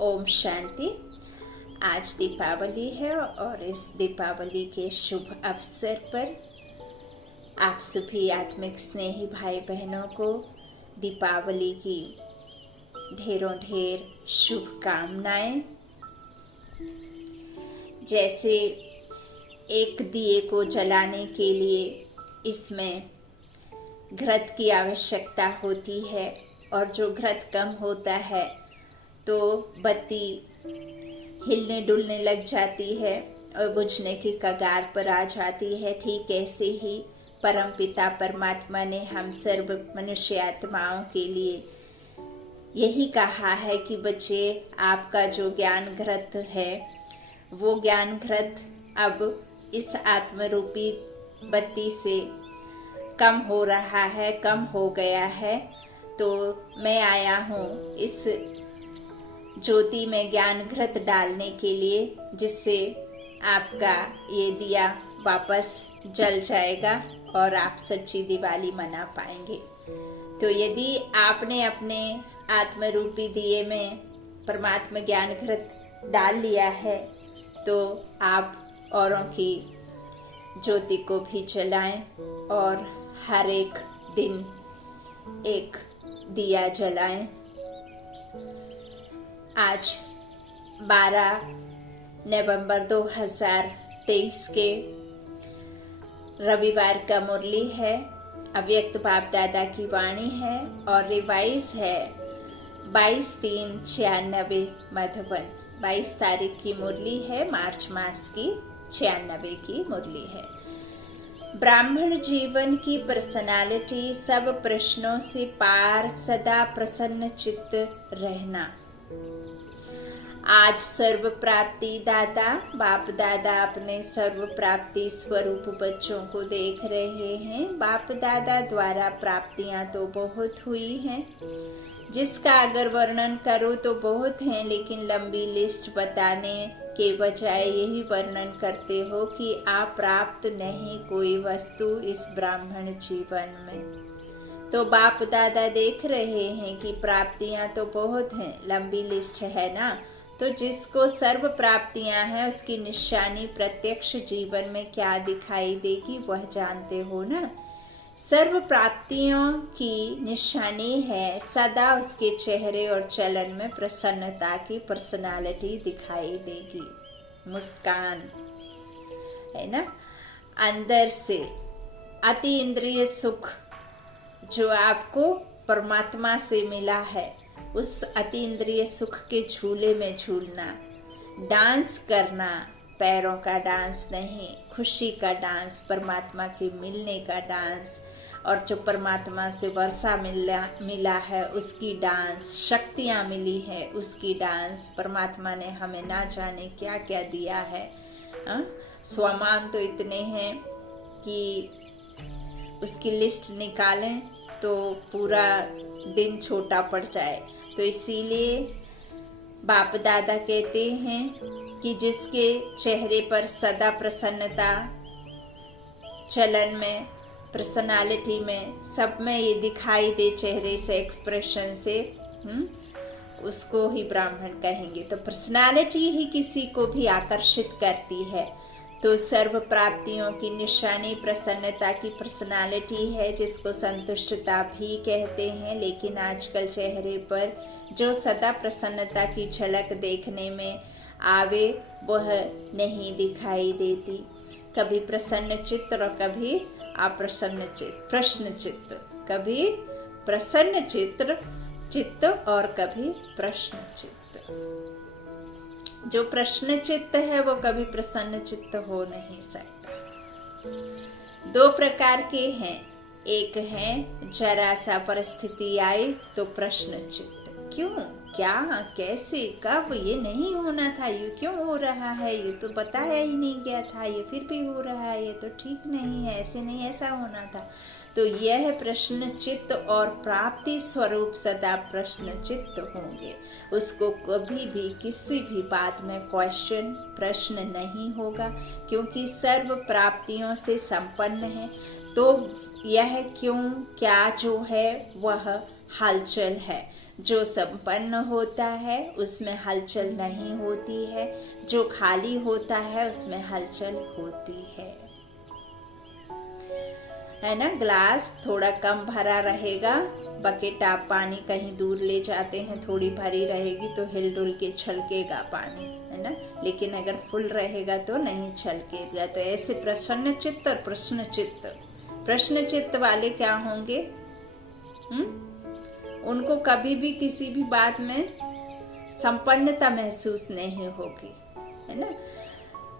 ओम शांति। आज दीपावली है और इस दीपावली के शुभ अवसर पर आप सभी आत्मिक स्नेही भाई बहनों को दीपावली की ढेरों ढेर शुभकामनाएं। जैसे एक दिए को जलाने के लिए इसमें घृत की आवश्यकता होती है और जो घृत कम होता है तो बत्ती हिलने डुलने लग जाती है और बुझने की कगार पर आ जाती है। ठीक ऐसे ही परमपिता परमात्मा ने हम सर्व मनुष्य आत्माओं के लिए यही कहा है कि बच्चे, आपका जो ज्ञान घृत है वो ज्ञान घृत अब इस आत्मरूपी बत्ती से कम हो रहा है, कम हो गया है। तो मैं आया हूँ इस ज्योति में ज्ञान घृत डालने के लिए, जिससे आपका ये दिया वापस जल जाएगा और आप सच्ची दिवाली मना पाएंगे। तो यदि आपने अपने आत्मरूपी दिए में परमात्मा ज्ञान घृत डाल लिया है तो आप औरों की ज्योति को भी जलाएं और हर एक दिन एक दिया जलाएं। आज 12 नवंबर 2023 के रविवार का मुरली है। अव्यक्त बाप दादा की वाणी है और रिवाइज है 22/3/96 मधुबन। 22 तारीख की मुरली है, मार्च मास की 96 की मुरली है। ब्राह्मण जीवन की पर्सनालिटी, सब प्रश्नों से पार, सदा प्रसन्न चित्त रहना। आज सर्व प्राप्ति दाता बाप दादा अपने सर्व प्राप्ति स्वरूप बच्चों को देख रहे हैं। बाप दादा द्वारा प्राप्तियां तो बहुत हुई हैं, जिसका अगर वर्णन करो तो बहुत हैं, लेकिन लंबी लिस्ट बताने के बजाय यही वर्णन करते हो कि आप प्राप्त नहीं कोई वस्तु इस ब्राह्मण जीवन में। तो बाप दादा देख रहे हैं कि प्राप्तियां तो बहुत हैं, लंबी लिस्ट है ना। तो जिसको सर्व प्राप्तियां हैं उसकी निशानी प्रत्यक्ष जीवन में क्या दिखाई देगी वह जानते हो ना। सर्व प्राप्तियों की निशानी है सदा उसके चेहरे और चलन में प्रसन्नता की पर्सनालिटी दिखाई देगी, मुस्कान है ना। अंदर से अति इंद्रिय सुख जो आपको परमात्मा से मिला है, उस अति इंद्रिय सुख के झूले में झूलना, डांस करना, पैरों का डांस नहीं, खुशी का डांस, परमात्मा के मिलने का डांस, और जो परमात्मा से वर्षा मिला है उसकी डांस, शक्तियाँ मिली है उसकी डांस। परमात्मा ने हमें ना जाने क्या क्या दिया है। स्वमान तो इतने हैं कि उसकी लिस्ट निकालें तो पूरा दिन छोटा पड़ जाए। तो इसीलिए बाप दादा कहते हैं कि जिसके चेहरे पर सदा प्रसन्नता, चलन में, पर्सनालिटी में, सब में ये दिखाई दे, चेहरे से, एक्सप्रेशन से, उसको ही ब्राह्मण कहेंगे। तो पर्सनालिटी ही किसी को भी आकर्षित करती है। तो सर्व प्राप्तियों की निशानी प्रसन्नता की पर्सनालिटी है, जिसको संतुष्टता भी कहते हैं। लेकिन आजकल चेहरे पर जो सदा प्रसन्नता की झलक देखने में आवे वह नहीं दिखाई देती। कभी प्रसन्न चित्त और कभी अप्रसन्न चित्त, प्रश्न चित्त, कभी प्रसन्न चित्त और कभी प्रश्न चित्त। जो प्रश्न चित्त है वो कभी प्रसन्न चित्त हो नहीं सकता। दो प्रकार के हैं, एक है जरा सा परिस्थिति आई तो प्रश्न चित्त, क्यों, क्या, कैसे, कब, ये नहीं होना था, ये क्यों हो रहा है, ये तो बताया ही नहीं गया था, ये फिर भी हो रहा है, ये तो ठीक नहीं है, ऐसे नहीं, ऐसा होना था। तो यह प्रश्न चित्त और प्राप्ति स्वरूप सदा प्रश्न चित्त होंगे। उसको कभी भी किसी भी बात में क्वेश्चन, प्रश्न नहीं होगा, क्योंकि सर्व प्राप्तियों से संपन्न है। तो यह क्यों, क्या जो है वह हलचल है। जो संपन्न होता है उसमें हलचल नहीं होती है, जो खाली होता है उसमें हलचल होती है ना। ग्लास थोड़ा कम भरा रहेगा, बकेट आप पानी कहीं दूर ले जाते हैं, थोड़ी भरी रहेगी तो हिलडुल के छलकेगा पानी, है ना। लेकिन अगर फुल रहेगा तो नहीं छलकेगा। तो ऐसे प्रसन्न चित्त और प्रश्न चित्त वाले क्या होंगे? उनको कभी भी किसी भी बात में संपन्नता महसूस नहीं होगी, है ना।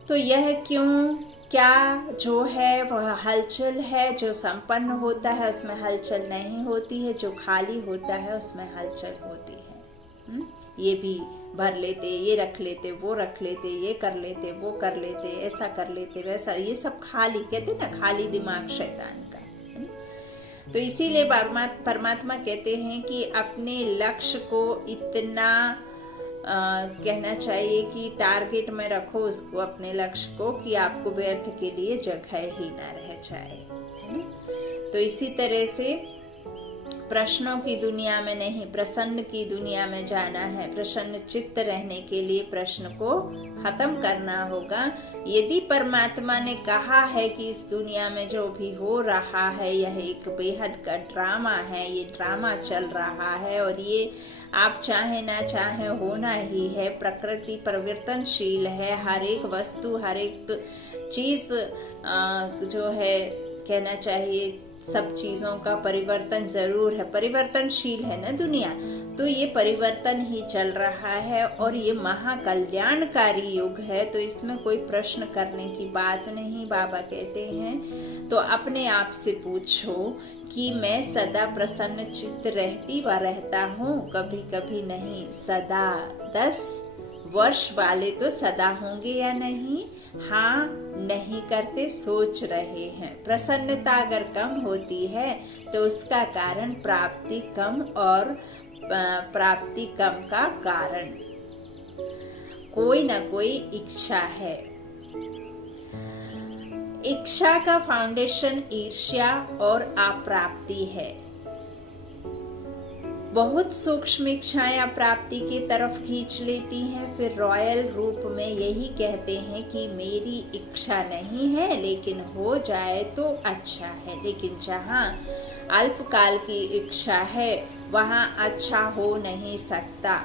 तो यह क्यों, क्या जो है वह हलचल है। जो संपन्न होता है उसमें हलचल नहीं होती है, जो खाली होता है उसमें हलचल होती है। ये भी भर लेते, ये रख लेते, वो रख लेते, ये कर लेते, वो कर लेते, ऐसा कर लेते, वैसा, ये सब खाली कहते ना, खाली दिमाग शैतान का। तो इसीलिए परमात्मा कहते हैं कि अपने लक्ष्य को इतना कहना चाहिए कि टारगेट में रखो उसको, अपने लक्ष्य को, कि आपको व्यर्थ के लिए जगह ही ना रह जाए, है ना। तो इसी तरह से प्रश्नों की दुनिया में नहीं, प्रसन्न की दुनिया में जाना है। प्रसन्न चित्त रहने के लिए प्रश्न को खत्म करना होगा। यदि परमात्मा ने कहा है कि इस दुनिया में जो भी हो रहा है यह एक बेहद का ड्रामा है, ये ड्रामा चल रहा है और ये आप चाहे ना चाहे होना ही है। प्रकृति परिवर्तनशील है, हर एक वस्तु, हर एक चीज जो है कहना चाहिए सब चीजों का परिवर्तन जरूर है, परिवर्तनशील है ना दुनिया। तो ये परिवर्तन ही चल रहा है और ये महाकल्याणकारी युग है, तो इसमें कोई प्रश्न करने की बात नहीं। बाबा कहते हैं तो अपने आप से पूछो कि मैं सदा प्रसन्न चित्त रहती व रहता हूँ, कभी कभी नहीं सदा। 10 वर्ष वाले तो सदा होंगे या नहीं? हाँ, नहीं करते, सोच रहे हैं। प्रसन्नता अगर कम होती है तो उसका कारण प्राप्ति कम, और प्राप्ति कम का कारण कोई ना कोई इच्छा है। इच्छा का फाउंडेशन ईर्ष्या और अप्राप्ति है। बहुत सूक्ष्म इच्छाएं अप्राप्ति की तरफ खींच लेती हैं, फिर रॉयल रूप में यही कहते हैं कि मेरी इच्छा नहीं है, लेकिन हो जाए तो अच्छा है। लेकिन जहाँ अल्पकाल की इच्छा है वहाँ अच्छा हो नहीं सकता।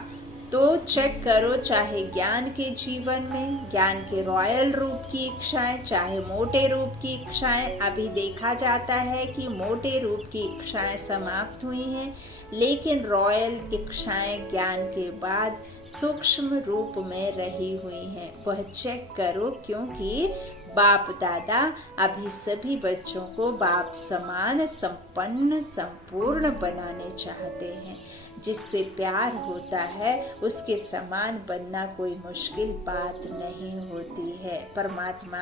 तो चेक करो, चाहे ज्ञान के जीवन में, ज्ञान के रॉयल रूप की इच्छाएं, चाहे मोटे रूप की इच्छाएं, अभी देखा जाता है कि मोटे रूप की इच्छाएं समाप्त हुई हैं, लेकिन रॉयल इच्छाएं ज्ञान के बाद सूक्ष्म रूप में रही हुई हैं। वह चेक करो, क्योंकि बाप दादा अभी सभी बच्चों को बाप समान, संपन्न, संपूर्ण बनाने चाहते हैं। जिससे प्यार होता है उसके समान बनना कोई मुश्किल बात नहीं होती है। परमात्मा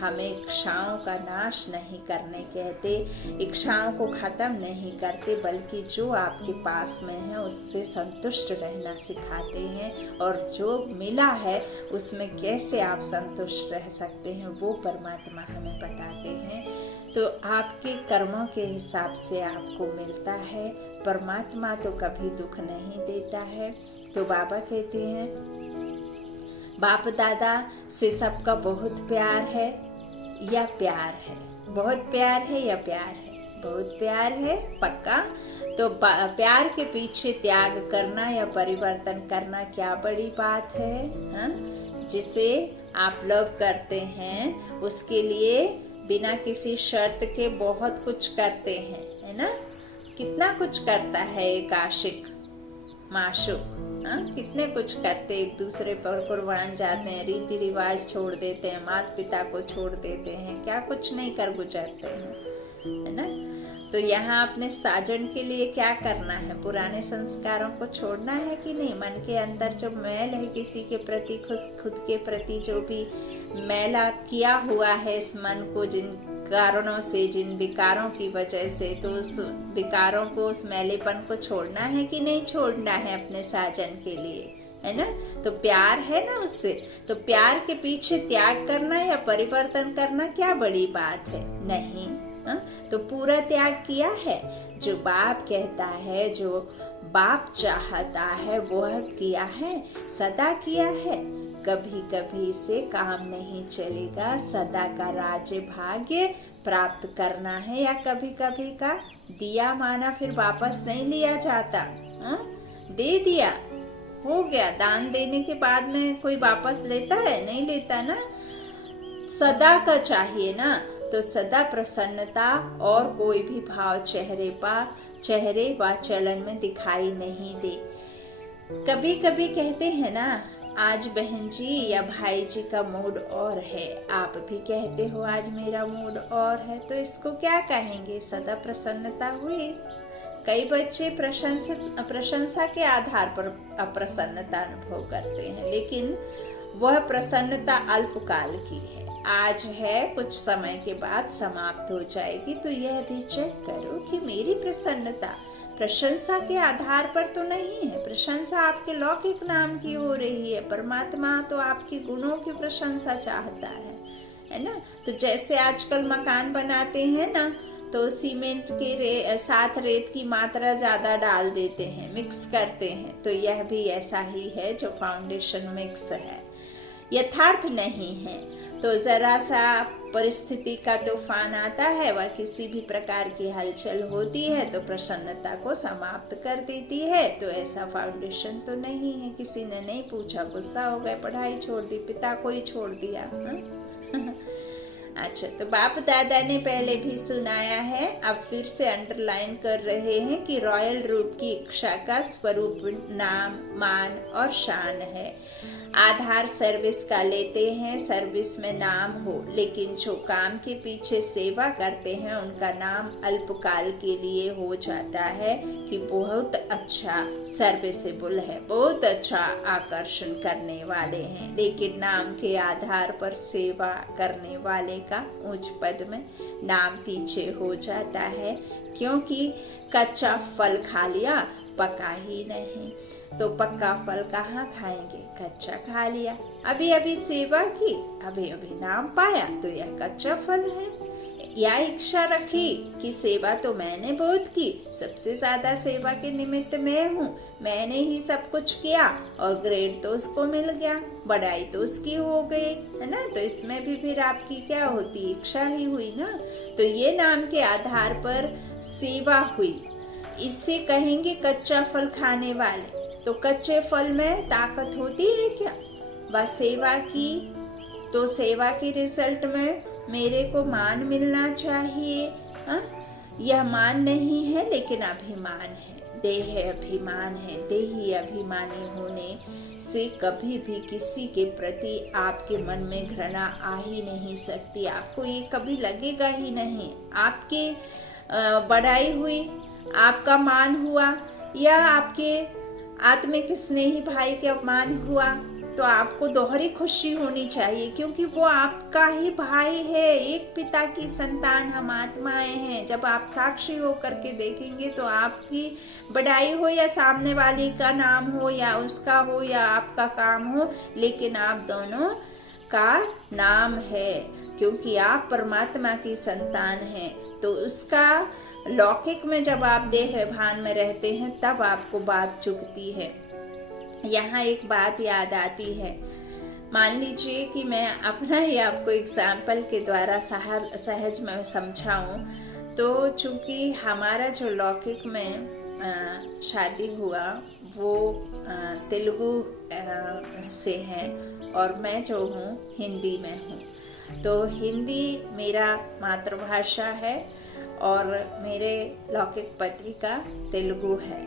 हमें इच्छाओं का नाश नहीं करने कहते, इच्छाओं को खत्म नहीं करते, बल्कि जो आपके पास में है उससे संतुष्ट रहना सिखाते हैं, और जो मिला है उसमें कैसे आप संतुष्ट रह सकते हैं वो परमात्मा हमें बताते हैं। तो आपके कर्मों के हिसाब से आपको मिलता है। परमात्मा तो कभी दुख नहीं देता है। तो बाबा कहते हैं बाप दादा से सबका बहुत प्यार है या प्यार है? बहुत प्यार है या प्यार है? बहुत प्यार है, पक्का। तो प्यार के पीछे त्याग करना या परिवर्तन करना क्या बड़ी बात है, हाँ? जिसे आप लव करते हैं उसके लिए बिना किसी शर्त के बहुत कुछ करते हैं, है ना। कितना कुछ करता है एक आशिक माशूक, हाँ? कितने कुछ करते, एक दूसरे पर कुर्बान जाते हैं, रीति रिवाज छोड़ देते हैं, माता पिता को छोड़ देते हैं, क्या कुछ नहीं कर गुजरते हैं, है ना। तो यहाँ अपने साजन के लिए क्या करना है? पुराने संस्कारों को छोड़ना है कि नहीं? मन के अंदर जो मैल है किसी के प्रति, खुद के प्रति जो भी मैला किया हुआ है इस मन को, जिन कारणों से, जिन विकारों की वजह से, तो उस विकारों को, उस मैलेपन को छोड़ना है कि नहीं छोड़ना है अपने साजन के लिए, है ना। तो प्यार है ना उससे, तो प्यार के पीछे त्याग करना या परिवर्तन करना क्या बड़ी बात है? नहीं, हाँ? तो पूरा त्याग किया है। जो बाप कहता है, जो बाप चाहता है वह किया है, सदा किया है। कभी कभी से काम नहीं चलेगा, सदा का राज्य भाग्य प्राप्त करना है। या कभी कभी का दिया माना फिर वापस नहीं लिया जाता। दे दिया, हो गया। दान देने के बाद में कोई वापस लेता है? नहीं लेता ना। सदा का चाहिए ना, तो सदा प्रसन्नता और कोई भी भाव चेहरे व चलन में दिखाई नहीं दे। कभी कभी कहते हैं ना, आज बहन जी या भाई जी का मूड और है, आप भी कहते हो आज मेरा मूड और है, तो इसको क्या कहेंगे? सदा प्रसन्नता हुई। कई बच्चे प्रशंसा के आधार पर अप्रसन्नता अनुभव करते हैं, लेकिन वह प्रसन्नता अल्पकाल की है। आज है, कुछ समय के बाद समाप्त हो जाएगी। तो यह भी चेक करो कि मेरी प्रसन्नता प्रशंसा के आधार पर तो नहीं है। प्रशंसा आपके लौकिक नाम की हो रही है, परमात्मा तो आपके गुणों की प्रशंसा चाहता है ना। तो जैसे आजकल मकान बनाते हैं ना, तो सीमेंट के साथ रेत की मात्रा ज्यादा डाल देते हैं, मिक्स करते हैं। तो यह भी ऐसा ही है जो फाउंडेशन मिक्स है, यथार्थ नहीं है। तो जरा सा परिस्थिति का तूफान आता है, वह किसी भी प्रकार की हलचल होती है तो प्रसन्नता को समाप्त कर देती है। तो ऐसा फाउंडेशन तो नहीं है। किसी ने नहीं पूछा, गुस्सा हो गए, पढ़ाई छोड़ दी, पिता को ही छोड़ दिया। अच्छा, तो बाप दादा ने पहले भी सुनाया है, अब फिर से अंडरलाइन कर रहे हैं कि रॉयल रूप की इच्छा का स्वरूप नाम, मान और शान है। आधार सर्विस का लेते हैं, सर्विस में नाम हो, लेकिन जो काम के पीछे सेवा करते हैं उनका नाम अल्पकाल के लिए हो जाता है कि बहुत अच्छा सर्विसेबल है, बहुत अच्छा आकर्षण करने वाले हैं। लेकिन नाम के आधार पर सेवा करने वाले का उच्च पद में नाम पीछे हो जाता है, क्योंकि कच्चा फल खा लिया, पका ही नहीं। तो पक्का फल कहाँ खाएंगे? कच्चा खा लिया। अभी अभी सेवा की, अभी अभी नाम पाया, तो यह कच्चा फल है। या इच्छा रखी कि सेवा तो मैंने बहुत की, सबसे ज्यादा सेवा के निमित्त मैं हूँ, मैंने ही सब कुछ किया और ग्रेड तो उसको मिल गया, बढ़ाई तो उसकी हो गई, है ना। तो इसमें भी फिर आपकी क्या होती? इच्छा ही हुई ना। तो ये नाम के आधार पर सेवा हुई, इससे कहेंगे कच्चा फल खाने वाले। तो कच्चे फल में ताकत होती है क्या? बस सेवा की, तो सेवा के रिजल्ट में मेरे को मान मिलना चाहिए। यह मान नहीं है, लेकिन अभिमान है, देह अभिमान है। देही अभिमानी होने से कभी भी किसी के प्रति आपके मन में घृणा आ ही नहीं सकती। आपको ये कभी लगेगा ही नहीं। आपकी बढ़ाई हुई, आपका मान हुआ, या आपके आत्मिक स्नेही भाई के अपमान हुआ, तो आपको दोहरी खुशी होनी चाहिए, क्योंकि वो आपका ही भाई है। एक पिता की संतान हम आत्माएं हैं। जब आप साक्षी हो करके देखेंगे तो आपकी बढ़ाई हो या सामने वाले का नाम हो, या उसका हो या आपका काम हो, लेकिन आप दोनों का नाम है, क्योंकि आप परमात्मा की संतान हैं। तो उसका लौकिक में जब आप देह भान में रहते हैं तब आपको बात चुभती है। यहाँ एक बात याद आती है। मान लीजिए कि मैं अपना ही आपको एग्जाम्पल के द्वारा सहज में समझाऊं, तो चूंकि हमारा जो लौकिक में शादी हुआ वो तेलुगु से है और मैं जो हूँ हिंदी में हूँ। तो हिंदी मेरा मातृभाषा है और मेरे लौकिक पति का तेलुगु है।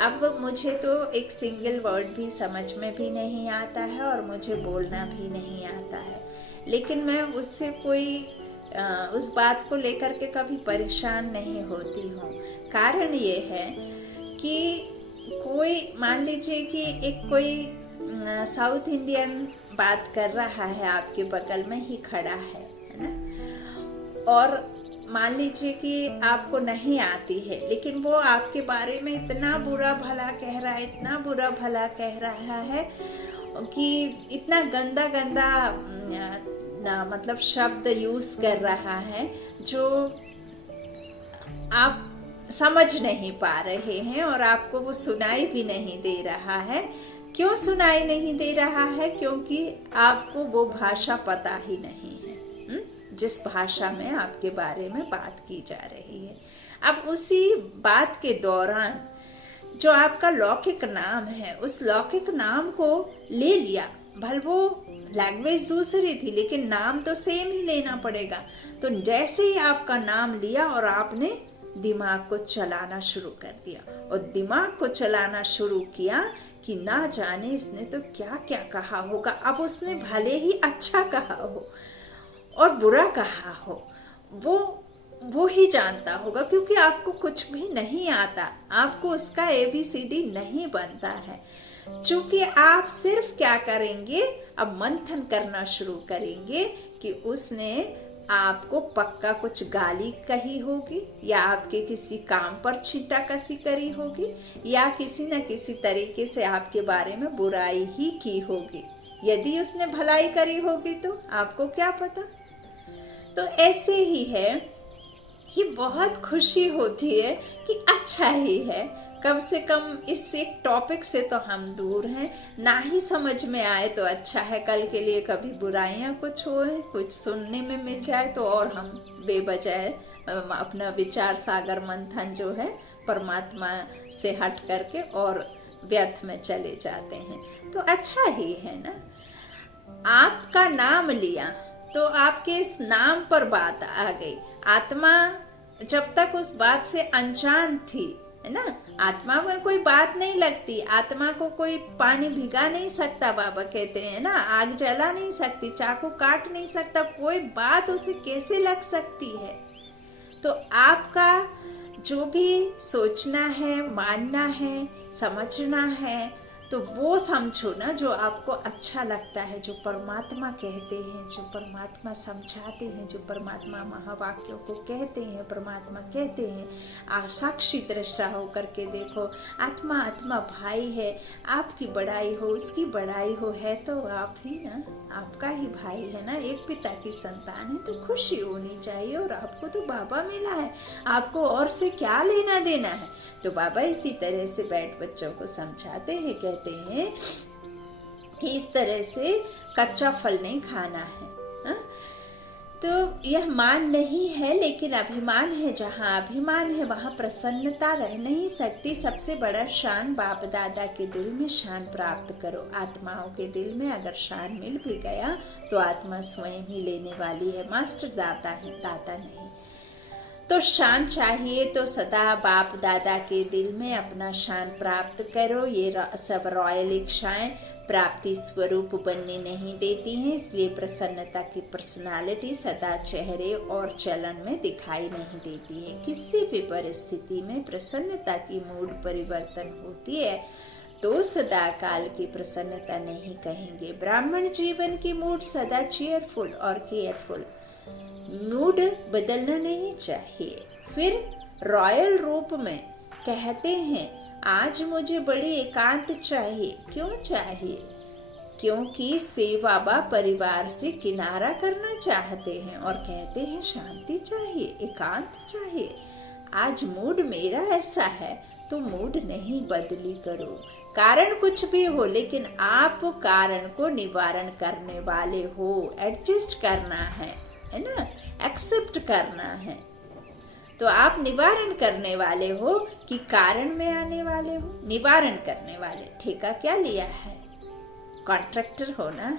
अब मुझे तो एक सिंगल वर्ड भी समझ में भी नहीं आता है और मुझे बोलना भी नहीं आता है, लेकिन मैं उससे कोई उस बात को लेकर के कभी परेशान नहीं होती हूँ। कारण ये है कि कोई मान लीजिए कि एक कोई साउथ इंडियन बात कर रहा है, आपके बगल में ही खड़ा है ना, और मान लीजिए कि आपको नहीं आती है, लेकिन वो आपके बारे में इतना बुरा भला कह रहा है, इतना बुरा भला कह रहा है कि इतना गंदा गंदा मतलब शब्द यूज कर रहा है जो आप समझ नहीं पा रहे हैं और आपको वो सुनाई भी नहीं दे रहा है। क्यों सुनाई नहीं दे रहा है? क्योंकि आपको वो भाषा पता ही नहीं है जिस भाषा में आपके बारे में बात की जा रही है। अब उसी बात के दौरान जो आपका लौकिक नाम है, उस लौकिक नाम को ले लिया। भले वो लैंग्वेज दूसरी थी लेकिन नाम तो सेम ही लेना पड़ेगा। तो जैसे ही आपका नाम लिया और आपने दिमाग को चलाना शुरू कर दिया और दिमाग को चलाना शुरू किया कि ना जाने उसने तो क्या क्या कहा होगा। अब उसने भले ही अच्छा कहा हो और बुरा कहा हो, वो ही जानता होगा, क्योंकि आपको कुछ भी नहीं आता, आपको उसका ABCD नहीं बनता है। चूंकि आप सिर्फ क्या करेंगे, अब मंथन करना शुरू करेंगे कि उसने आपको पक्का कुछ गाली कही होगी या आपके किसी काम पर छींटाकशी करी होगी या किसी न किसी तरीके से आपके बारे में बुराई ही की होगी। यदि उसने भलाई करी होगी तो आपको क्या पता। तो ऐसे ही है कि बहुत खुशी होती है कि अच्छा ही है, कम से कम इस एक टॉपिक से तो हम दूर हैं। ना ही समझ में आए तो अच्छा है, कल के लिए कभी बुराइयां कुछ होए, कुछ सुनने में मिल जाए तो और हम बेवजह अपना विचार सागर मंथन जो है परमात्मा से हट करके और व्यर्थ में चले जाते हैं। तो अच्छा ही है ना। आपका नाम लिया तो आपके इस नाम पर बात आ गई। आत्मा जब तक उस बात से अनजान थी, है ना, आत्मा में कोई बात नहीं लगती, आत्मा को कोई पानी भिगा नहीं सकता, बाबा कहते हैं ना, आग जला नहीं सकती, चाकू काट नहीं सकता, कोई बात उसे कैसे लग सकती है। तो आपका जो भी सोचना है, मानना है, समझना है, तो वो समझो ना जो आपको अच्छा लगता है, जो परमात्मा कहते हैं, जो परमात्मा समझाते हैं, जो परमात्मा महावाक्यों को कहते हैं। परमात्मा कहते हैं साक्षी दृष्टा होकर के देखो, आत्मा आत्मा भाई है, आपकी बड़ाई हो उसकी बड़ाई हो, है तो आप ही ना, आपका ही भाई है ना, एक पिता की संतान है, तो खुशी होनी चाहिए। और आपको तो बाबा मिला है, आपको और से क्या लेना देना है। तो बाबा इसी तरह से बैठ बच्चों को समझाते हैं, कहते हैं कि इस तरह से कच्चा फल नहीं खाना है। हा? तो यह मान नहीं है लेकिन अभिमान है। जहाँ अभिमान है वहाँ प्रसन्नता रह नहीं सकती। सबसे बड़ा शान बाप दादा के दिल में शान प्राप्त करो। आत्माओं के दिल में अगर शान मिल भी गया तो आत्मा स्वयं ही लेने वाली है, मास्टर दाता है, दाता नहीं। तो शान चाहिए तो सदा बाप दादा के दिल में अपना शान प्राप्त करो। ये सब रॉयल इच्छाएं प्राप्ति स्वरूप बनने नहीं देती हैं, इसलिए प्रसन्नता की पर्सनालिटी सदा चेहरे और चलन में दिखाई नहीं देती है। किसी भी परिस्थिति में प्रसन्नता की मूड परिवर्तन होती है तो सदा काल की प्रसन्नता नहीं कहेंगे। ब्राह्मण जीवन की मूड सदा चीयरफुल और केयरफुल, मूड बदलना नहीं चाहिए। फिर रॉयल रूप में कहते हैं आज मुझे बड़ी एकांत चाहिए। क्यों चाहिए? क्योंकि सेवा बा परिवार से किनारा करना चाहते हैं और कहते हैं शांति चाहिए, एकांत चाहिए। आज मूड मेरा ऐसा है तो मूड नहीं बदली करो। कारण कुछ भी हो लेकिन आप कारण को निवारण करने वाले हो। एडजस्ट करना है ना, एक्सेप्ट करना है। तो आप निवारण करने वाले हो कि कारण में आने वाले हो, निवारण करने वाले। ठेका क्या लिया है? कॉन्ट्रैक्टर हो ना।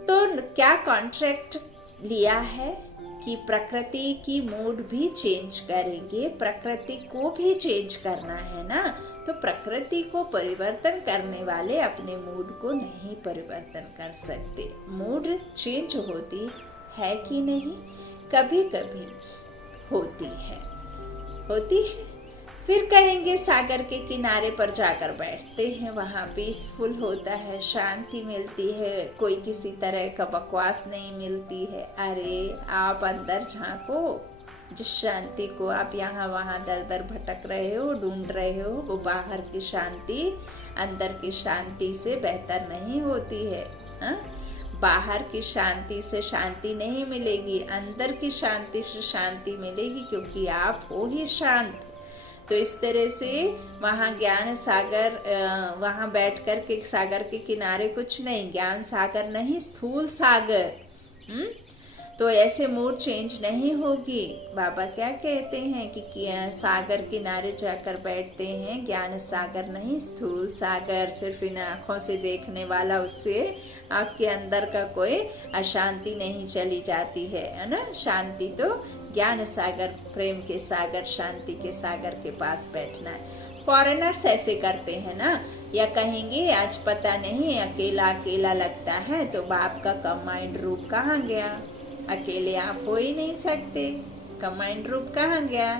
तो क्या कॉन्ट्रैक्ट लिया है कि प्रकृति की मूड भी चेंज करेंगे, प्रकृति को भी चेंज करना है ना। तो प्रकृति को परिवर्तन करने वाले अपने मूड को नहीं परिवर्तन कर सकते। मूड चेंज होती है कि नहीं? कभी कभी होती है। फिर कहेंगे सागर के किनारे पर जाकर बैठते हैं, वहाँ पीसफुल होता है, शांति मिलती है, कोई किसी तरह का बकवास नहीं मिलती है। अरे आप अंदर झांको, जिस शांति को आप यहाँ वहाँ दर दर भटक रहे हो, ढूंढ रहे हो, वो बाहर की शांति अंदर की शांति से बेहतर नहीं होती है। हा? बाहर की शांति से शांति नहीं मिलेगी, अंदर की शांति से शांति मिलेगी, क्योंकि आप हो ही शांत। तो इस तरह से वहाँ ज्ञान सागर, वहाँ बैठ कर के सागर के किनारे कुछ नहीं, ज्ञान सागर नहीं, स्थूल सागर। तो ऐसे मूड चेंज नहीं होगी। बाबा क्या कहते हैं कि सागर किनारे जाकर बैठते हैं, ज्ञान सागर नहीं, स्थूल सागर। सिर्फ इन आँखों से देखने वाला, उससे आपके अंदर का कोई अशांति नहीं चली जाती है ना। शांति तो ज्ञान सागर, प्रेम के सागर, शांति के सागर के पास बैठना है। फॉरेनर्स ऐसे करते हैं ना, या कहेंगे आज पता नहीं अकेला अकेला लगता है, तो बाप का कंबाइंड रूप कहाँ गया? अकेले आप हो ही नहीं सकते, कंबाइंड रूप कहाँ गया?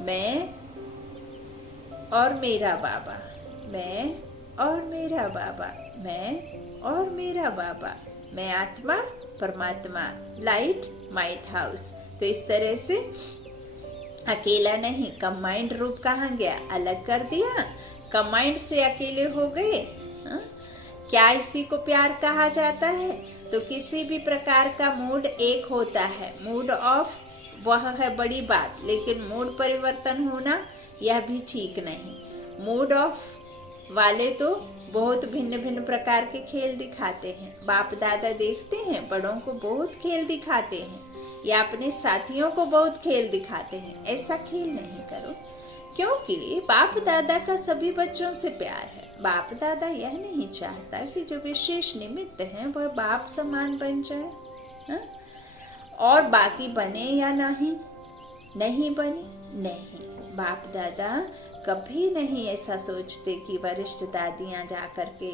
मैं और मेरा बाबा, मैं और मेरा बाबा, मैं और मेरा बाबा, मैं आत्मा परमात्मा, लाइट माइट हाउस। तो इस तरह से अकेला नहीं, कंबाइंड रूप कहाँ गया? अलग कर दिया, कंबाइंड से अकेले हो गए। क्या इसी को प्यार कहा जाता है? तो किसी भी प्रकार का मूड एक होता है, मूड ऑफ वह है बड़ी बात, लेकिन मूड परिवर्तन होना यह भी ठीक नहीं। मूड ऑफ वाले तो बहुत भिन्न भिन्न प्रकार के खेल दिखाते हैं। बाप दादा देखते हैं, बड़ों को बहुत खेल दिखाते हैं, या अपने साथियों को बहुत खेल दिखाते हैं। ऐसा खेल नहीं करो, क्योंकि बाप दादा का सभी बच्चों से प्यार है। बाप दादा यह नहीं चाहता कि जो विशेष निमित्त हैं वह बाप समान बन जाए, हा? और बाकी बने या नहीं बने, नहीं। बाप दादा कभी नहीं ऐसा सोचते कि वरिष्ठ दादियां जाकर के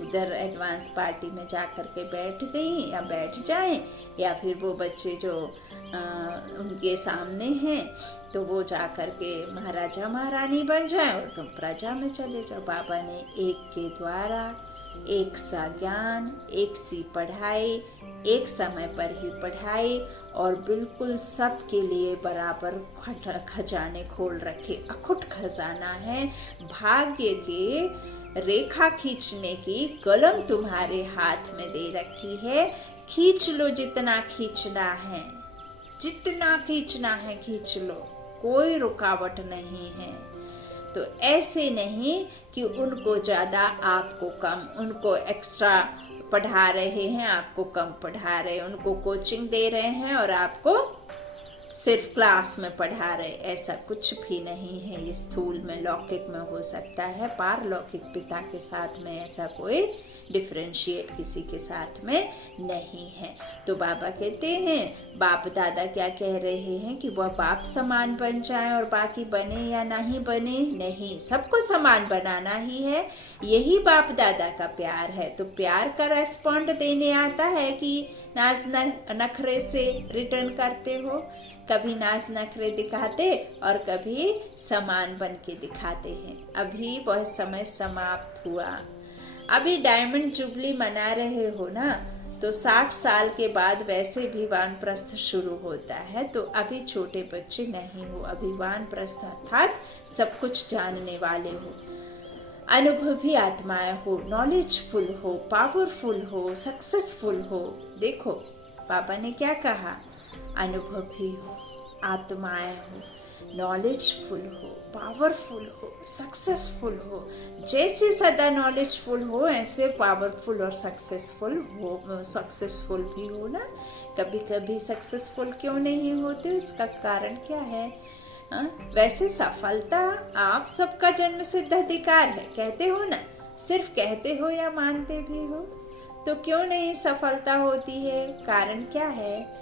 उधर एडवांस पार्टी में जाकर के बैठ गई या बैठ जाएं, या फिर वो बच्चे जो उनके सामने हैं तो वो जाकर के महाराजा महारानी बन जाए और तुम प्रजा में चले जाओ। बाबा ने एक के द्वारा एक सा ज्ञान, एक सी पढ़ाई, एक समय पर ही पढ़ाई, और बिल्कुल सबके लिए बराबर खजाने खोल रखे। अखुट खजाना है, भाग्य के रेखा खींचने की कलम तुम्हारे हाथ में दे रखी है। खींच लो जितना खींचना है, जितना खींचना है खींच लो, कोई रुकावट नहीं है। तो ऐसे नहीं कि उनको ज्यादा आपको कम, उनको एक्स्ट्रा पढ़ा रहे हैं आपको कम पढ़ा रहे, उनको कोचिंग दे रहे हैं और आपको सिर्फ क्लास में पढ़ा रहे, ऐसा कुछ भी नहीं है। ये स्थूल में लौकिक में हो सकता है, पारलौकिक पिता के साथ में ऐसा कोई डिफरेंशिएट किसी के साथ में नहीं है। तो बाबा कहते हैं, बाप दादा क्या कह रहे हैं कि वह बाप समान बन जाए और बाकी बने या नहीं बने, नहीं, सबको समान बनाना ही है। यही बाप दादा का प्यार है। तो प्यार का रेस्पॉन्ड देने आता है कि नाज नखरे से रिटर्न करते हो। कभी नाज नखरे दिखाते और कभी समान बन के दिखाते हैं। अभी वह समय समाप्त हुआ। अभी डायमंड जुबली मना रहे हो ना, तो 60 साल के बाद वैसे भी वानप्रस्थ शुरू होता है। तो अभी छोटे बच्चे नहीं हो, अभी वानप्रस्थ अर्थात सब कुछ जानने वाले हो, अनुभवी आत्माएं हो, नॉलेजफुल हो, पावरफुल हो, सक्सेसफुल हो। देखो बाबा ने क्या कहा, अनुभवी हो, आत्माएं हो, नॉलेजफुल हो, पावरफुल हो, सक्सेसफुल हो। जैसे सदा नॉलेजफुल हो ऐसे पावरफुल और सक्सेसफुल हो, सक्सेसफुल भी हो ना। कभी कभी सक्सेसफुल क्यों नहीं होते, इसका कारण क्या है? वैसे सफलता आप सबका जन्म सिद्ध अधिकार है, कहते हो ना, सिर्फ कहते हो या मानते भी हो? तो क्यों नहीं सफलता होती है? कारण क्या है?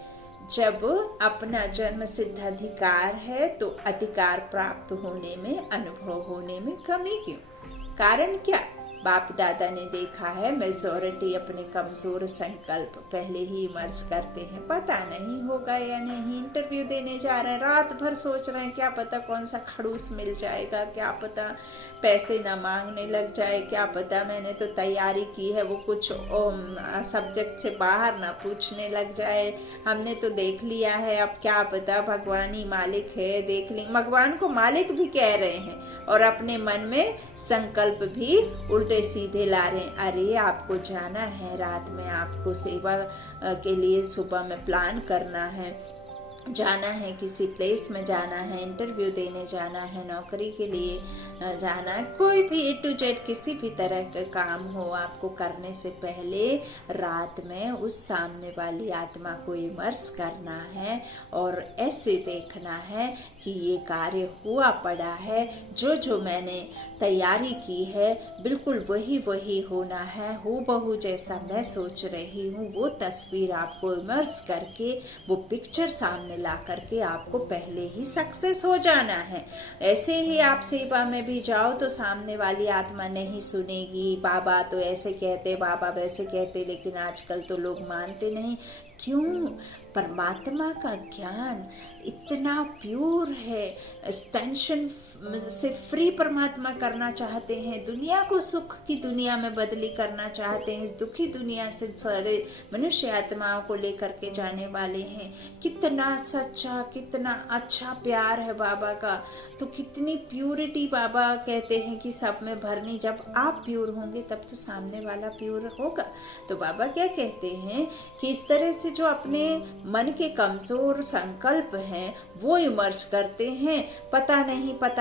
जब अपना जन्म सिद्ध अधिकार है तो अधिकार प्राप्त होने में, अनुभव होने में कमी क्यों? कारण क्या? बाप दादा ने देखा है मेजॉरिटी अपने कमजोर संकल्प पहले ही मर्ज करते हैं। पता नहीं होगा या नहीं, इंटरव्यू देने जा रहे हैं, रात भर सोच रहे हैं क्या पता कौन सा खड़ूस मिल जाएगा, क्या पता पैसे ना मांगने लग जाए, क्या पता मैंने तो तैयारी की है वो कुछ सब्जेक्ट से बाहर ना पूछने लग जाए, हमने तो देख लिया है, अब क्या पता भगवान ही मालिक है, देख लेंगे। भगवान को मालिक भी कह रहे हैं और अपने मन में संकल्प भी उल्टे सीधे ला रहे हैं। अरे आपको जाना है, रात में आपको सेवा के लिए सुबह में प्लान करना है, जाना है, किसी प्लेस में जाना है, इंटरव्यू देने जाना है, नौकरी के लिए जाना है, कोई भी A to Z किसी भी तरह का काम हो, आपको करने से पहले रात में उस सामने वाली आत्मा को इमर्स करना है और ऐसे देखना है कि ये कार्य हुआ पड़ा है, जो जो मैंने तैयारी की है बिल्कुल वही वही होना है, हूबहू जैसा मैं सोच रही हूँ वो तस्वीर आपको इमर्स करके वो पिक्चर सामने ला करके आपको पहले ही सक्सेस हो जाना है। ऐसे ही आप सेवा में भी जाओ तो सामने वाली आत्मा नहीं सुनेगी, बाबा तो ऐसे कहते, बाबा वैसे कहते, लेकिन आजकल तो लोग मानते नहीं। क्यों? परमात्मा का ज्ञान इतना प्योर है, टेंशन से फ्री परमात्मा करना चाहते हैं, दुनिया को सुख की दुनिया में बदली करना चाहते हैं, इस दुखी दुनिया से सारे मनुष्य आत्माओं को लेकर के जाने वाले हैं। कितना सच्चा, कितना अच्छा प्यार है बाबा का, तो कितनी प्यूरिटी बाबा कहते हैं कि सब में भरनी। जब आप प्योर होंगे तब तो सामने वाला प्योर होगा। तो बाबा क्या कहते हैं कि इस तरह से जो अपने मन के कमजोर संकल्प हैं वो इमर्ज करते हैं, पता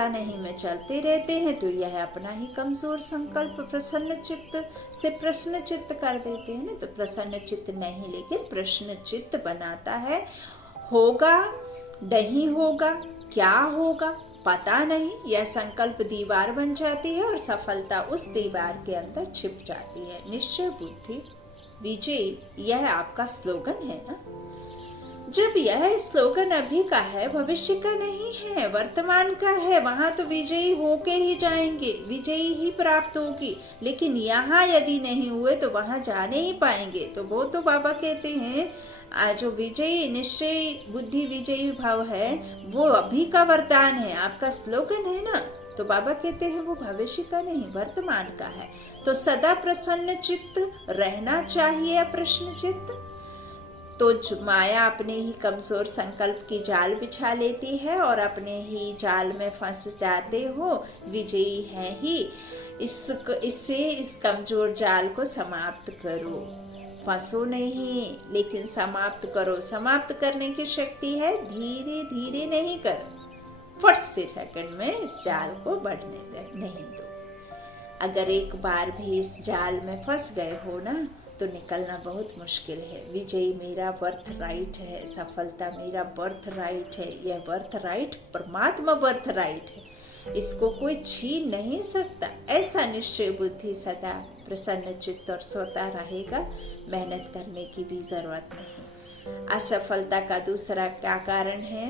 नहीं में चलते रहते हैं, तो यह अपना ही कमजोर संकल्प प्रसन्न चित्त से प्रश्न चित्त कर देते हैं ना। तो प्रसन्न चित्त नहीं लेकिन प्रश्न चित्त बनाता है। होगा नहीं होगा, क्या होगा पता नहीं, यह संकल्प दीवार बन जाती है और सफलता उस दीवार के अंदर छिप जाती है। निश्चय बुद्धि विजयी, यह आपका स्लोगन है ना। जब यह स्लोगन अभी का है, भविष्य का नहीं है, वर्तमान का है, वहां तो विजयी होके ही जाएंगे, विजयी ही प्राप्त होगी। लेकिन यहाँ यदि नहीं हुए तो वहां जा नहीं पाएंगे। तो वो तो बाबा कहते हैं जो विजयी निश्चय बुद्धि विजयी भाव है वो अभी का वरदान है, आपका स्लोगन है ना। तो बाबा कहते हैं वो भविष्य का नहीं, वर्तमान का है। तो सदा प्रसन्न चित्त रहना चाहिए, प्रश्न चित्त। तो माया अपने ही कमजोर संकल्प की जाल बिछा लेती है और अपने ही जाल में फंस जाते हो। विजयी है ही, इससे इस कमजोर जाल को समाप्त करो। फंसो नहीं लेकिन समाप्त करो। समाप्त करने की शक्ति है, धीरे धीरे नहीं करो, फट से सेकंड में इस जाल को बढ़ने नहीं दो। अगर एक बार भी इस जाल में फंस गए हो ना तो निकलना बहुत मुश्किल है। विजयी मेरा बर्थ राइट है, सफलता मेरा बर्थ राइट है। यह बर्थ राइट परमात्मा बर्थ राइट है, इसको कोई छीन नहीं सकता। ऐसा निश्चय बुद्धि सदा प्रसन्न चित्त और सोता रहेगा, मेहनत करने की भी जरूरत नहीं। असफलता का दूसरा क्या कारण है?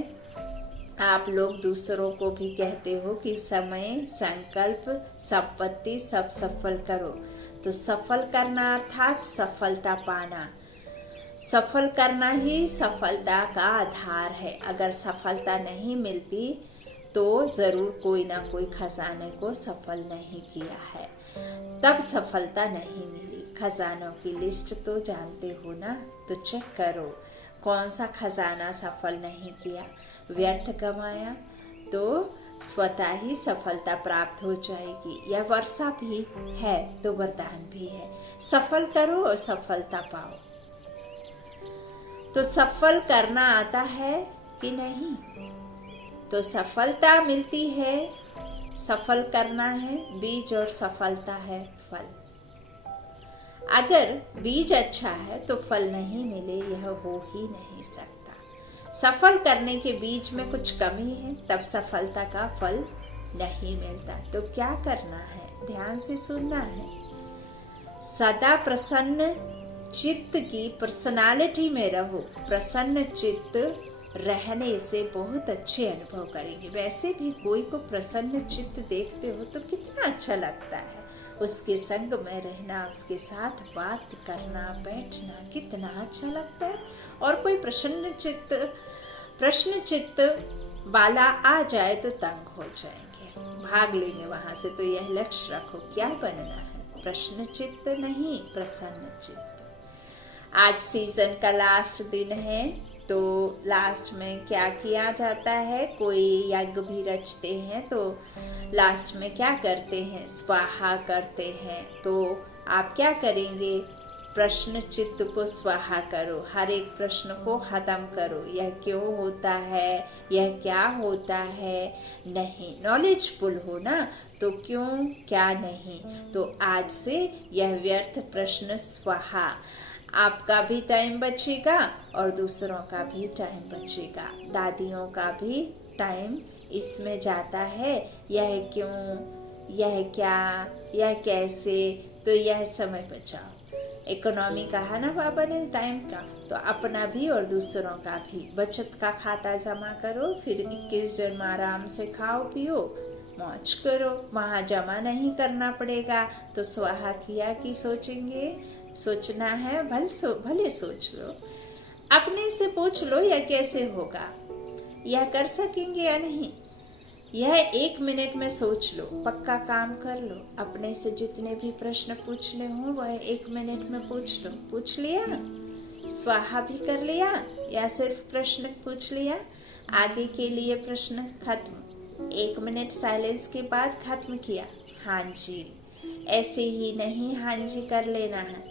आप लोग दूसरों को भी कहते हो कि समय, संकल्प, संपत्ति सब सफल करो। तो सफल करना अर्थात सफलता पाना। सफल करना ही सफलता का आधार है। अगर सफलता नहीं मिलती तो जरूर कोई ना कोई खजाने को सफल नहीं किया है, तब सफलता नहीं मिली। खजानों की लिस्ट तो जानते हो ना, तो चेक करो कौन सा खजाना सफल नहीं किया, व्यर्थ गंवाया, तो स्वतः ही सफलता प्राप्त हो जाएगी। यह वर्षा भी है तो वरदान भी है। सफल करो और सफलता पाओ। तो सफल करना आता है कि नहीं? तो सफलता मिलती है, सफल करना है बीज और सफलता है फल। अगर बीज अच्छा है तो फल नहीं मिले, यह हो ही नहीं सकता। सफल करने के बीज में कुछ कमी है तब सफलता का फल नहीं मिलता। तो क्या करना है? ध्यान से सुनना है। सदा प्रसन्न चित्त की पर्सनालिटी में रहो। प्रसन्न चित्त रहने से बहुत अच्छे अनुभव करेंगे। वैसे भी कोई को प्रसन्न चित्त देखते हो तो कितना अच्छा लगता है, उसके संग में रहना, उसके साथ बात करना, बैठना कितना अच्छा लगता है। और कोई प्रसन्न प्रश्न चित्त वाला आ जाए तो तंग हो जाएंगे, भाग लेंगे वहां से। तो यह लक्ष्य रखो, क्या बनना है? प्रश्न चित्त नहीं, प्रसन्न चित्त। आज सीजन का लास्ट दिन है, तो लास्ट में क्या किया जाता है? कोई यज्ञ भी रचते हैं तो लास्ट में क्या करते हैं? स्वाहा करते हैं। तो आप क्या करेंगे? प्रश्न चित्त को स्वाहा करो, हर एक प्रश्न को खत्म करो। यह क्यों होता है, यह क्या होता है, नहीं, नॉलेजफुल हो ना, तो क्यों क्या नहीं। तो आज से यह व्यर्थ प्रश्न स्वाहा। आपका भी टाइम बचेगा और दूसरों का भी टाइम बचेगा, दादियों का भी टाइम इसमें जाता है। यह क्यों, यह क्या, यह कैसे, तो यह समय बचाओ। इकोनॉमी कहा ना बाबा ने टाइम का, तो अपना भी और दूसरों का भी बचत का खाता जमा करो। फिर 21 दिन आराम से खाओ पियो मौज करो, वहाँ जमा नहीं करना पड़ेगा। तो स्वाहा किया कि सोचेंगे, सोचना है, भले सोच लो, अपने से पूछ लो यह कैसे होगा, यह कर सकेंगे या नहीं। यह 1 मिनट में सोच लो, पक्का काम कर लो। अपने से जितने भी प्रश्न पूछने हो वह 1 मिनट में पूछ लो। पूछ लिया, स्वाहा भी कर लिया, या सिर्फ प्रश्न पूछ लिया, आगे के लिए प्रश्न खत्म। 1 मिनट साइलेंस के बाद खत्म किया। हाँ जी, ऐसे ही नहीं हाँ जी कर लेना है।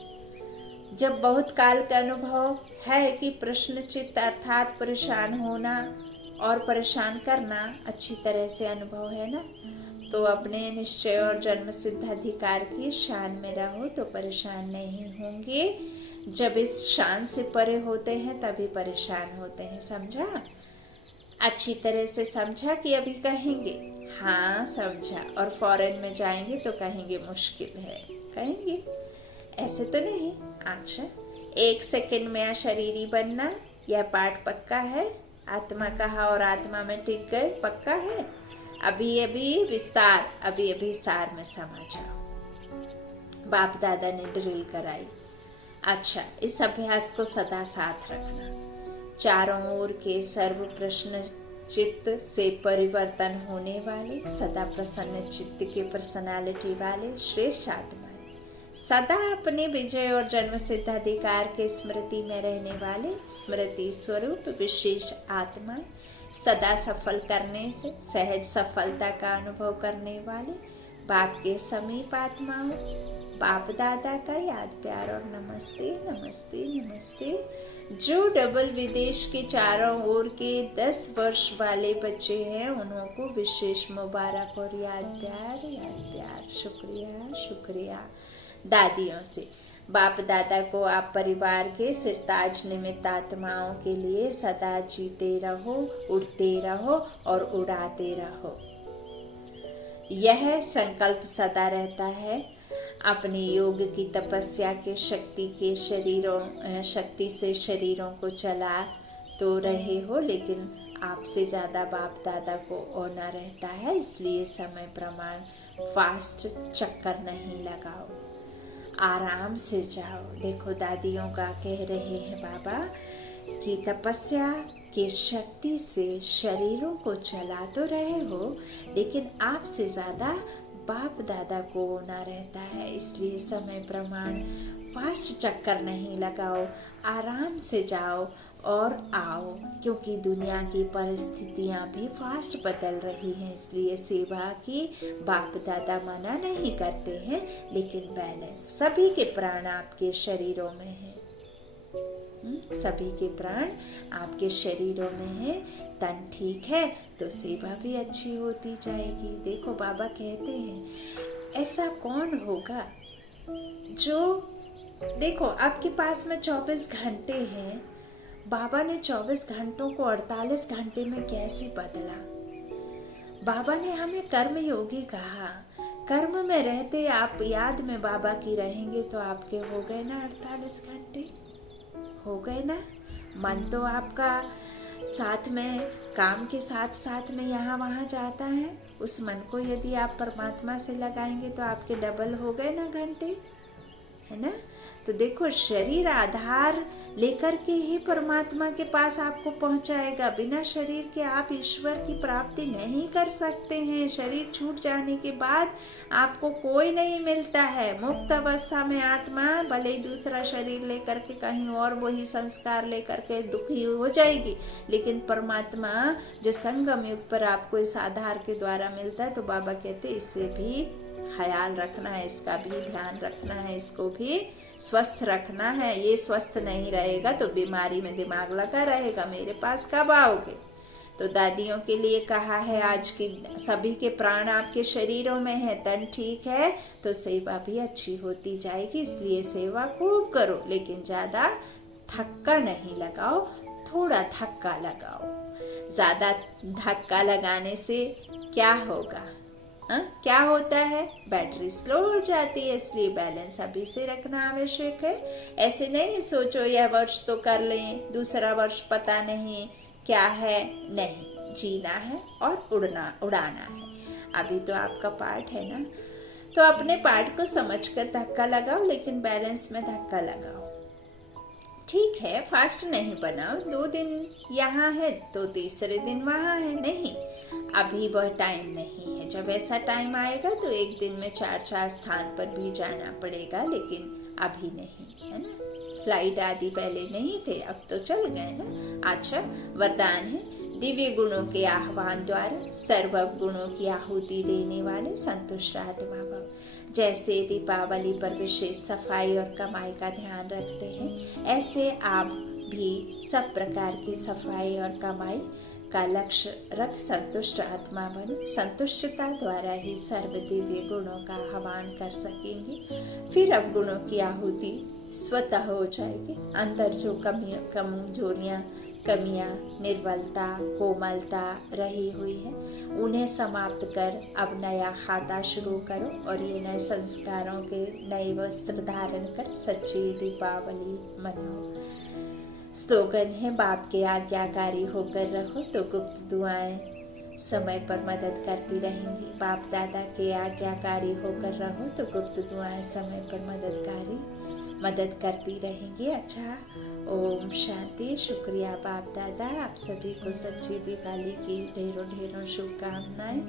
जब बहुत काल का अनुभव है कि प्रश्न चित्त अर्थात परेशान होना और परेशान करना अच्छी तरह से अनुभव है ना, तो अपने निश्चय और जन्म सिद्ध अधिकार की शान में रहो तो परेशान नहीं होंगे। जब इस शान से परे होते हैं तभी परेशान होते हैं, समझा? अच्छी तरह से समझा कि अभी कहेंगे हाँ समझा, और फॉरेन में जाएंगे तो कहेंगे मुश्किल है, कहेंगे ऐसे तो नहीं। अच्छा, 1 सेकंड में या शरीरी बनना, यह पाठ पक्का है। आत्मा कहा और आत्मा में टिक गए, पक्का है। अभी अभी विस्तार, अभी अभी सार में समा जाओ। बाप दादा ने ड्रिल कराई। अच्छा, इस अभ्यास को सदा साथ रखना। चारों ओर के सर्व प्रश्न चित्त से परिवर्तन होने वाले, सदा प्रसन्न चित्त के पर्सनालिटी वाले श्रेष्ठ आत्मा, सदा अपने विजय और जन्म सिद्धाधिकार के स्मृति में रहने वाले स्मृति स्वरूप विशेष आत्मा, सदा सफल करने से सहज सफलता का अनुभव करने वाले बाप के समीप आत्माओं, बाप दादा का याद प्यार और नमस्ते नमस्ते नमस्ते। जो डबल विदेश के चारों ओर के 10 वर्ष वाले बच्चे हैं उन्हों को विशेष मुबारक और याद प्यार। शुक्रिया शुक्रिया दादियों से। बाप दादा को आप परिवार के सिरताज निमित्त आत्माओं के लिए सदा जीते रहो, उड़ते रहो और उड़ाते रहो। यह संकल्प सदा रहता है। अपने योग की तपस्या के शक्ति से शरीरों को चला तो रहे हो, लेकिन आपसे ज्यादा बाप दादा को होना रहता है। इसलिए समय प्रमाण फास्ट चक्कर नहीं लगाओ, आराम से जाओ। देखो दादियों का कह रहे हैं बाबा कि तपस्या की शक्ति से शरीरों को चला तो रहे हो, लेकिन आपसे ज्यादा बाप दादा को होना रहता है। इसलिए समय प्रमाण फास्ट चक्कर नहीं लगाओ, आराम से जाओ और आओ, क्योंकि दुनिया की परिस्थितियां भी फास्ट बदल रही हैं। इसलिए सेवा की बाप दादा मना नहीं करते हैं, लेकिन बैलेंस, सभी के प्राण आपके शरीरों में हैं, सभी के प्राण आपके शरीरों में हैं। तन ठीक है तो सेवा भी अच्छी होती जाएगी। देखो बाबा कहते हैं ऐसा कौन होगा जो, देखो आपके पास में 24 घंटे हैं, बाबा ने 24 घंटों को 48 घंटे में कैसे बदला। बाबा ने हमें कर्म योगी कहा, कर्म में रहते आप याद में बाबा की रहेंगे तो आपके हो गए ना 48 घंटे, हो गए ना। मन तो आपका साथ में, काम के साथ साथ में यहाँ वहाँ जाता है, उस मन को यदि आप परमात्मा से लगाएंगे तो आपके डबल हो गए ना घंटे, है ना। तो देखो शरीर आधार लेकर के ही परमात्मा के पास आपको पहुंचाएगा। बिना शरीर के आप ईश्वर की प्राप्ति नहीं कर सकते हैं। शरीर छूट जाने के बाद आपको कोई नहीं मिलता है। मुक्त अवस्था में आत्मा भले ही दूसरा शरीर लेकर के कहीं और वही संस्कार लेकर के दुखी हो जाएगी, लेकिन परमात्मा जो संगम युग पर आपको इस आधार के द्वारा मिलता है, तो बाबा कहते इसे भी ख्याल रखना है, इसका भी ध्यान रखना है, इसको भी स्वस्थ रखना है। ये स्वस्थ नहीं रहेगा तो बीमारी में दिमाग लगा रहेगा, मेरे पास कब आओगे। तो दादियों के लिए कहा है, आज की सभी के प्राण आपके शरीरों में है, तन ठीक है तो सेवा भी अच्छी होती जाएगी। इसलिए सेवा खूब करो, लेकिन ज़्यादा धक्का नहीं लगाओ, थोड़ा धक्का लगाओ। ज़्यादा धक्का लगाने से क्या होगा? क्या होता है? बैटरी स्लो हो जाती है। इसलिए बैलेंस अभी से रखना आवश्यक है। ऐसे नहीं सोचो यह वर्ष तो कर लें, दूसरा वर्ष पता नहीं क्या है। नहीं, जीना है और उड़ाना है। अभी तो आपका पार्ट है ना, तो अपने पार्ट को समझकर धक्का लगाओ, लेकिन बैलेंस में धक्का लगाओ। ठीक है, फास्ट नहीं बनाओ, 2 दिन यहाँ है तो तीसरे दिन वहाँ है, नहीं, अभी वह टाइम नहीं है। जब ऐसा टाइम आएगा तो एक दिन में 4 स्थान पर भी जाना पड़ेगा, लेकिन अभी नहीं, है ना। फ्लाइट आदि पहले नहीं थे, अब तो चल गए ना। अच्छा, वरदान है, दिव्य गुणों के आह्वान द्वारा सर्व गुणों की आहुति देने वाले संतुष्ट आत्मा भव। जैसे दीपावली पर विशेष सफाई और कमाई का ध्यान रखते हैं, ऐसे आप भी सब प्रकार की सफाई और कमाई का लक्ष्य रख संतुष्ट आत्मा बनो। संतुष्टता द्वारा ही सर्व दिव्य गुणों का आह्वान कर सकेंगे। फिर अब गुणों की आहुति स्वतः हो जाएगी। अंदर जो कमजोरियाँ, कमियाँ, निर्बलता, कोमलता रही हुई है, उन्हें समाप्त कर अब नया खाता शुरू करो और ये नए संस्कारों के नए वस्त्र धारण कर सच्ची दीपावली मनाओ। स्लोगन है, बाप के आज्ञाकारी होकर रहो तो गुप्त दुआएं समय पर मदद करती रहेंगी। बाप दादा के आज्ञाकारी होकर रहो तो गुप्त दुआएं समय पर मदद करती रहेंगी। अच्छा, ओम शांति। शुक्रिया बाप दादा, आप सभी को सच्ची दिवाली की ढेरों ढेरों शुभकामनाएं।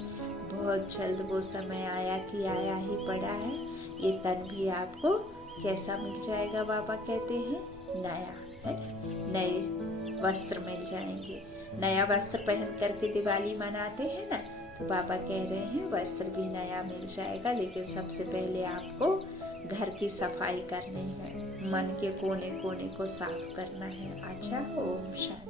बहुत जल्द वो समय आया कि आया ही पड़ा है। ये तन भी आपको कैसा मिल जाएगा? बाबा कहते हैं नया है, नए वस्त्र मिल जाएंगे। नया वस्त्र पहन करके दिवाली मनाते हैं ना, तो बाबा कह रहे हैं वस्त्र भी नया मिल जाएगा, लेकिन सबसे पहले आपको घर की सफाई करनी है, मन के कोने कोने को साफ करना है। अच्छा, ओम शांति।